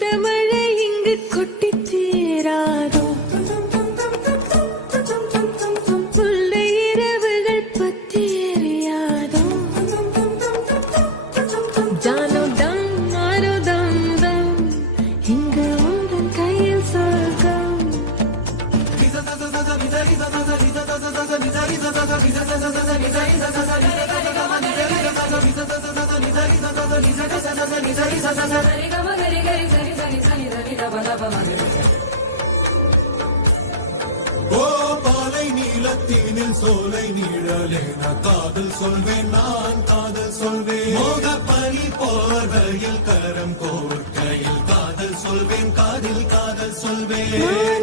தமிழை இங்கு கொட்டி தீராதோ முல்லை இரவுகள் பத்தி எறியாதோ ஜானோ தம் மாரோ தம் தம் இங்கு உந்தன் கையில் சொர்க்கம் பாலை நீளத்தீனில் சோலை நீழலே நான் காதல் சொல்வேன் நான் காதல் சொல்வேன் மோக பனி போர்வையில் கரம் கோர்க்கையில் காதல் சொல்வேன் காதில் காதல் சொல்வேன்